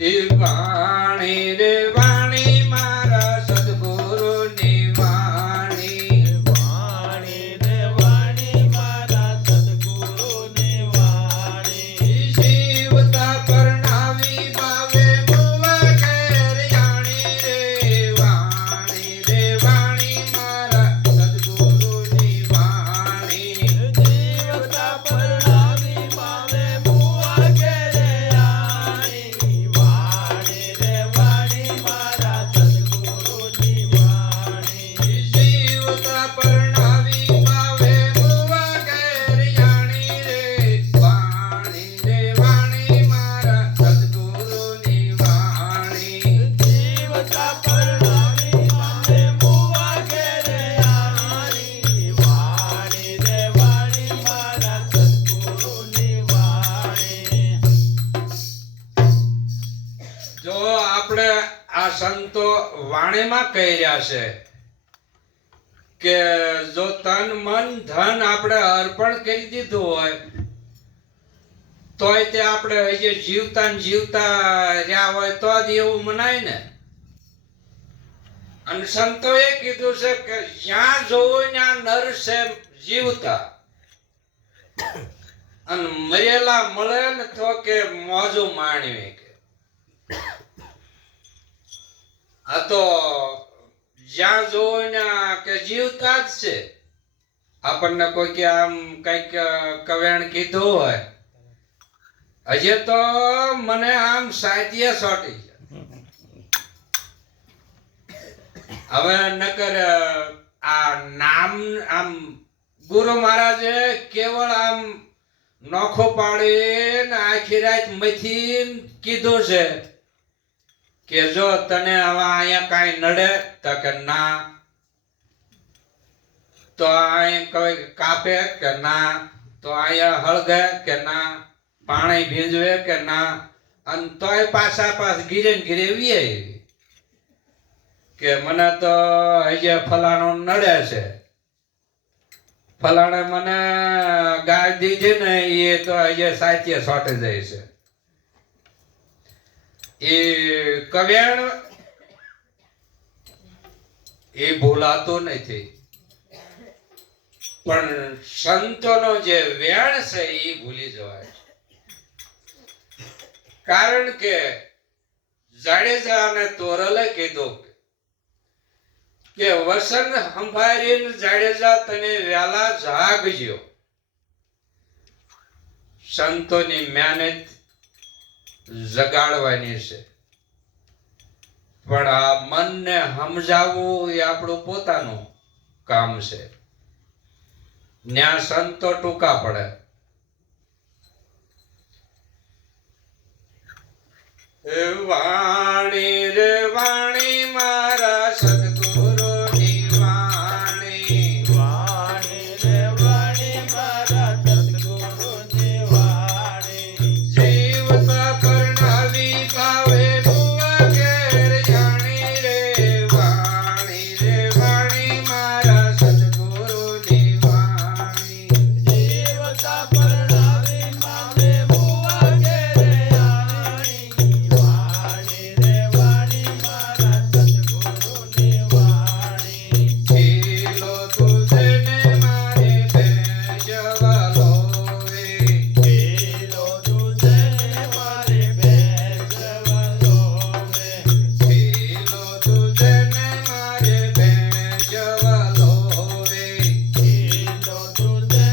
એ વાણી રે વાણી મારા સદગુરુની વાણી વાણી રે વાણી મારા સદગુરુની વાણી જીવતા પરણાવી ભાવે મુવા ઘેર જાણી રે વાણી રે વાણી મારા સદગુરુની વાણી જીવતા પરણાવી માવે મુવા ઘેરે આણી વાણી રે વાણી મારા સદગુરુની વાણી જીવતા પરણાવી ભાવે મુવા ઘેર જાણી રે વાણી રે વાણી મારા સદગુરુની વાણી જીવતા પરણાવી માવે મુવા ઘેરે આણી વાણી રે વાણી મારા સદગુરુની વાણી જો આપણે આ સંતો વાણીમાં કહી રહ્યા છે કે જો તન મન ધન આપણે અર્પણ કરી દીધું હોય તોય તે આપણે હજી જીવતા ને જીવતા રહ્યા હોય તો જ એવું મનાય ને. અને સંતોએ કીધું છે કે જ્યાં જોવું ત્યાં નર છે જીવતા અને મરેલા મળે ને તો કે મોજો માણવી કે આ તો જ્યાં જોવો ત્યાં કે જીવતા જ છે. આપણને કોઈ કે આમ કઈક કવેણ કીધું હોય હજી તો મને આમ સાહિત્ય સોટી છે. હવે નકર આ નામ આમ ગુરુ મહારાજે કેવળ આમ નોખો પાડીને આખી રાત મથી કીધું છે કે જો તને હવે અહીંયા કાંઈ નડે તો કે ના, તો અહીં કોઈ કાપે કે ના, તો અહીંયા હળગે કે ના, પાણી ભીંજવે કે ના, અને તોય પાછા ઘીરે ને ઘીરે વીએ કે મને તો હજી ફલાણું નડે છે, ફલાણે મને ગાય દીધી ને એ તો હજી સાચે સોટી જાય છે. એ કવ્યાણ એ ભૂલાતું નથી, પણ સંતોનો જે વેણ છે એ ભૂલી જવાય. કારણ કે જાડેજા અને તોરલે કીધું કે વસન સંભાળીને જાડેજા તને વેલા જાગજો. સંતોની મહેનત જગાડવાની છે, પણ આ મનને સમજાવવું એ આપણું પોતાનું કામ છે. ન્યા સંતો ટૂંકા પડે. વાણી રે વાણી મારા સદગુરુની વાણી વાણી રે વાણી મારા સદગુરુની વાણી જીવતા પરણાવી ભાવે મુવા ઘેર જાણી રે વાણી રે વાણી મારા સદગુરુની વાણી જીવતા પરણાવી માવે મુવા ઘેરે આણી વાણી રે વાણી મારા સદગુરુની વાણી ખીલો તુજને મારે ભેજવા લોવે ખીલો તુજે મારે ભેજવા લોવે ખીલો તુજને મારે ભેજવા લોવે ખીલો તુજે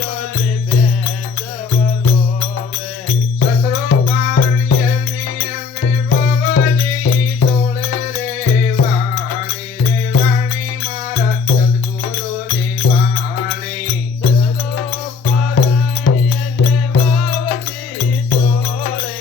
રોરે ભેજવા લોવે સસરો પાણીની અમે બાબાજી તોળે રે વાણી રે વાણી મારા સદગુરુની વાણી સદો પારણી અને વાવજી સોરે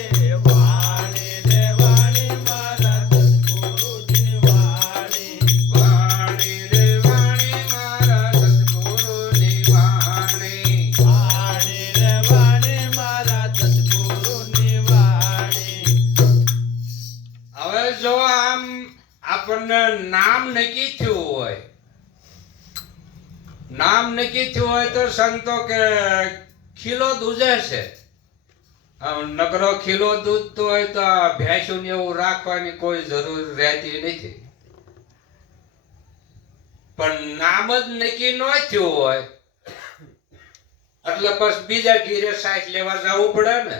વાણી રે વાણી મારા સદગુરુની વાણી વાણી રે વાણી મારા સદગુરુની વાણી વાણી રે વાણી મારા સદગુરુની વાણી હવે જો આમ આપણને નામ નક્કી થયું હોય, નામ નક્કી થયું હોય તો સંતો કે ખીલો દૂજે છે નકરો ખીલો દૂધ તો હોય તો આ ભેંસું ને એવું રાખવાની કોઈ જરૂર રહેતી નથી. પણ નામ જ નક્કી ન થયું હોય એટલે પછી બીજા ઘીરે સાસ લેવા જવું પડે ને.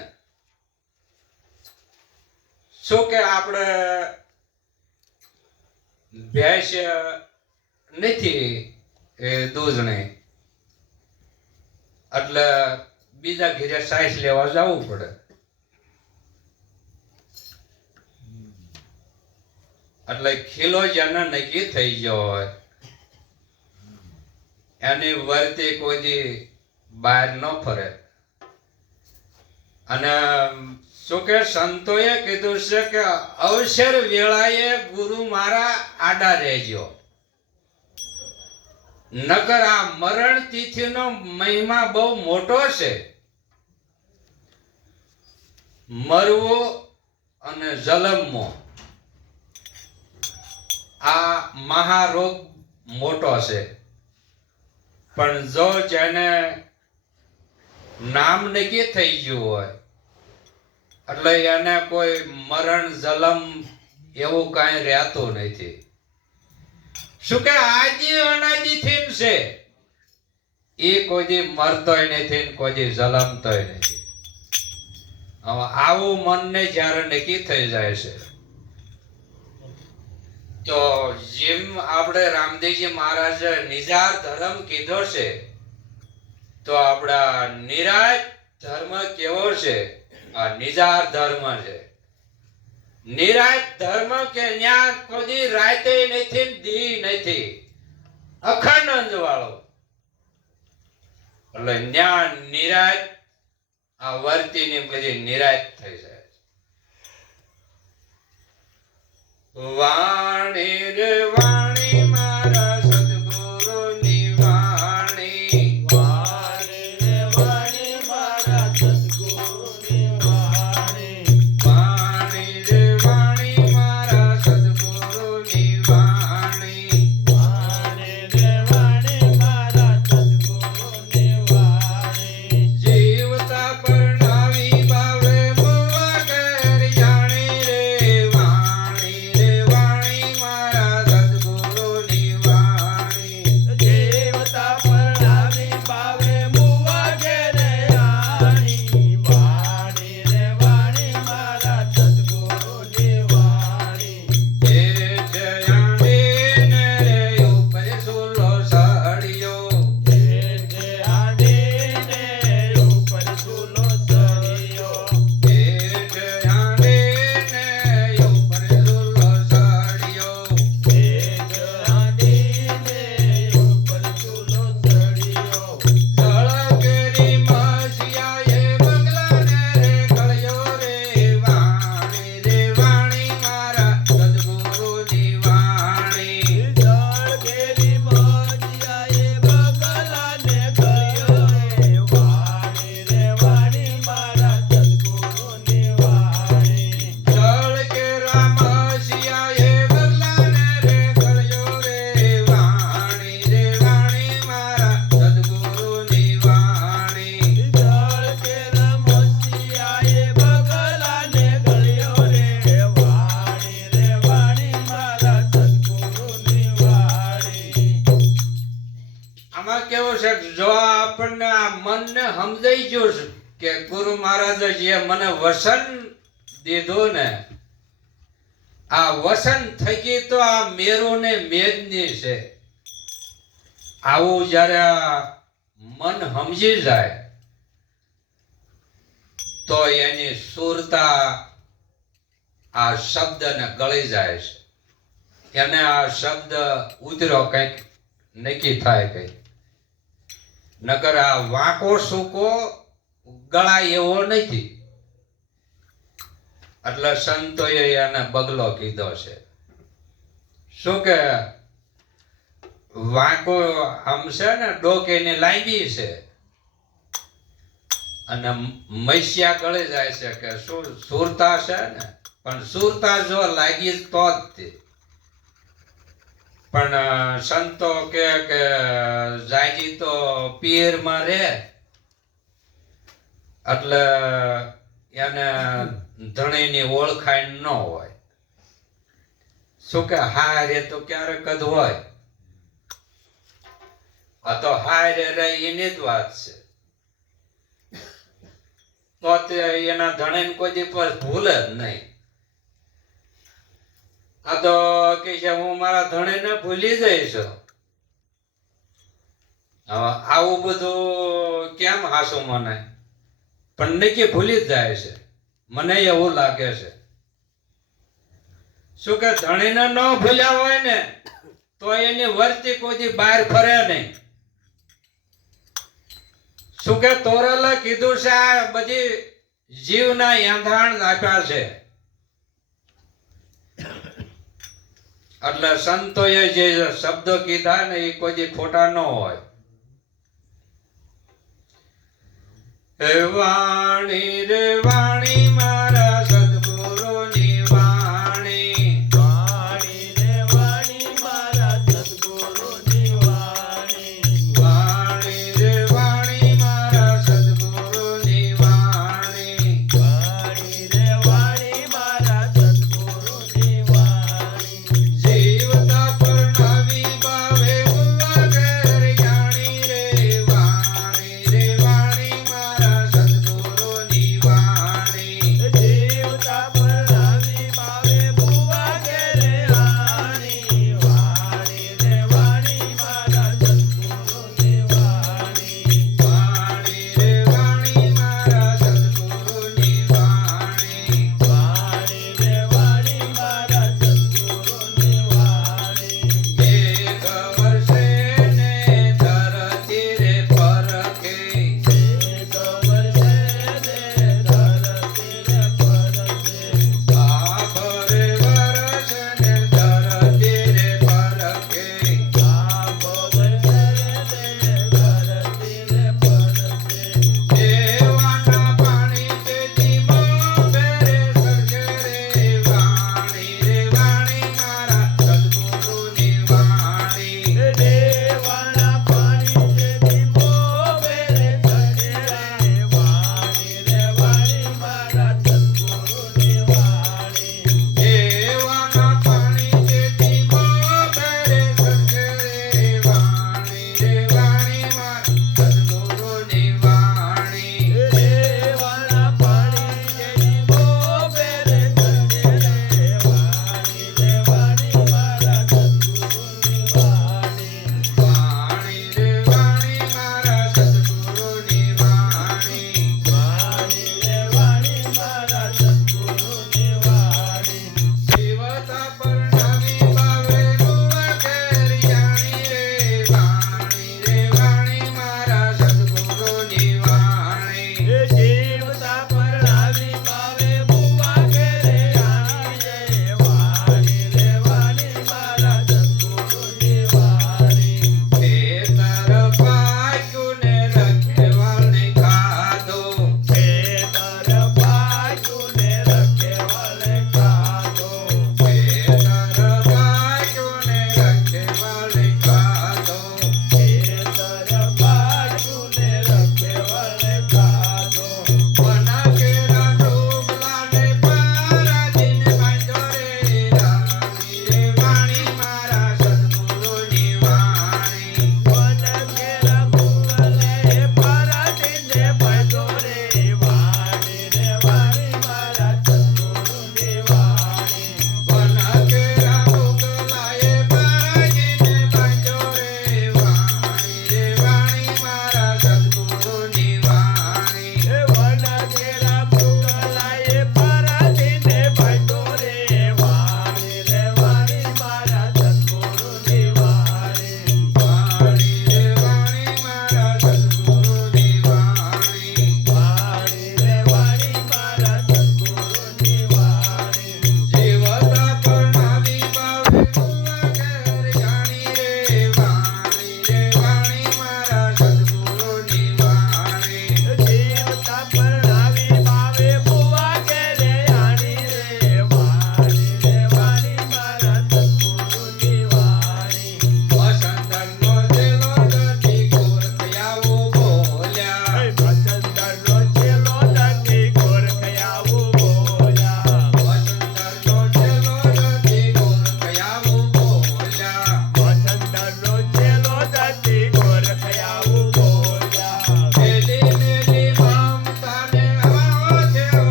શું કે આપણે ભેંસ નથી એ દૂધની એટલે બીજા ઘીરે સાસ લેવા જવું પડે. એટલે ખીલો જેને નક્કી થઈ ગયો હોય એની વર્તી કોઈ દી બહાર ન ફરે. અને શું કે સંતોએ કીધું છે કે અવસર વેળાએ ગુરુ મારા આડા રહેજો, નકર આ મરણ તિથિનો મહિમા બહુ મોટો છે. મરવો અને જલમવો આ મહારોગ મોટો છે. પણ જો જેને નામ નક્કી થઈ ગયું હોય એટલે એને કોઈ મરણ જલમ એવું કાંઈ રહેતું નથી. શું કે આદિ અનાદિથી છે એ કોઈ દી મરતોય નથી ને કોઈ દી જલમતોય નથી. હવે આવું મનને જ્યારે નક્કી થઈ જાય છે તો જેમ આપણે રામદેવજી મહારાજે નિજાર ધર્મ કીધો છે તો આપણા નિરાજ ધર્મ કેવો છે? આ નિજાર ધર્મ છે. નિરાજ ધર્મ કે ન્યા કોઈ રાતે નથી દી નથી, અખંડ વાળો. એટલે ન્યા નિરાજ આ વર્તીની બધી નિરાજ થઈ જાય. વાણી રે વાણી મારા સદગુરુની વાણી, વાણી રે વાણી મારા સદગુરુની વાણી, વાણી રે વાણી મારા સદગુરુની વાણી, વાણી રે વાણી મારા સદગુરુની વાણી. જીવતા પરણાવી બાવે મુવા ઘેર જાણી રે વાણી રે વાણી મારા સદગુરુની વાણી. દેવતા પરણાવી પાવે મુવા ઘેરે આણી, વાણી રે વાણી મારા સદગુરુની વાણી. એ જયાંડે ને રે ઉપર સુલો સળિયો, જે આડીને ઉપર ઝૂલો ચડ્યો, એ જયાંડે ને ઉપર સુલો સળિયો, જે આડીને ઉપર ઝૂલો ચડ્યો. સળગેરી મસિયાએ બગલાને રે કળ્યો રે વાણી રે વાણી મારા સદગુરુની વાણી. જળઘેરી મજીયાએ બગલાને ગળ્યો રે વાણી રે વાણી મારા સદગુરુની વાણી. જળ કે રામસિયાએ બગલાને રે કળ્યો રે વાણી રે વાણી મારા સદગુરુની વાણી. જળ કે રમસિયાએ બગલાને ગળ્યો રે વાણી રે વાણી મારા સદગુરુની વાણી. આમાં કેવું છે કે જો આપણને આ મનને સમજાઈ ગયું છે કે ગુરુ મહારાજે જે મને વસન દીધું ને આ વસન થકી તો આ મેરુ ને મેદની છે. આવું જ્યારે આ મન સમજી જાય તો એની સુરતા આ શબ્દને ગળી જાય છે. એને આ શબ્દ ઉતર્યો કંઈક નક્કી થાય કંઈક. નકર આ વાંકો સૂકો ગળાય એવો નથી. એટલે સંતોએ એને બગલો કીધો છે. શું કે વાંકો આમ છે ને ડોકેની લાંબી છે અને મૈસિયા ગળી જાય છે કે શું સુરતા છે ને, પણ સુરતા જો લાગી તો જ તે. પણ સંતો કે જાજી તો પીરમાં રે એટલે એને ધણીની ઓળખાણ ન હોય. શું કે હારે તો ક્યારેક જ હોય. આ તો હારે રે એની જ વાત છે. તો તે એના ધણીને કોઈ દી પર ભૂલે જ નહીં. આ તો કે છે હું મારા ધણીને ભૂલી જઈશ. આવું બધું કેમ હાસું મને પણ નક્કી ભૂલી જ જાય છે. મને એવું લાગે છે. શું કે ધણીને ન ભૂલ્યા હોય ને તો એની વર્તી કોઈ બહાર ફરે નહીં. શું કે તોરલે કીધું છે આ બધી જીવના એંધાણ આપ્યા છે. એટલે સંતોએ જે શબ્દો કીધા ને એ કોઈ ખોટા ન હોય. વાણી રે વાણી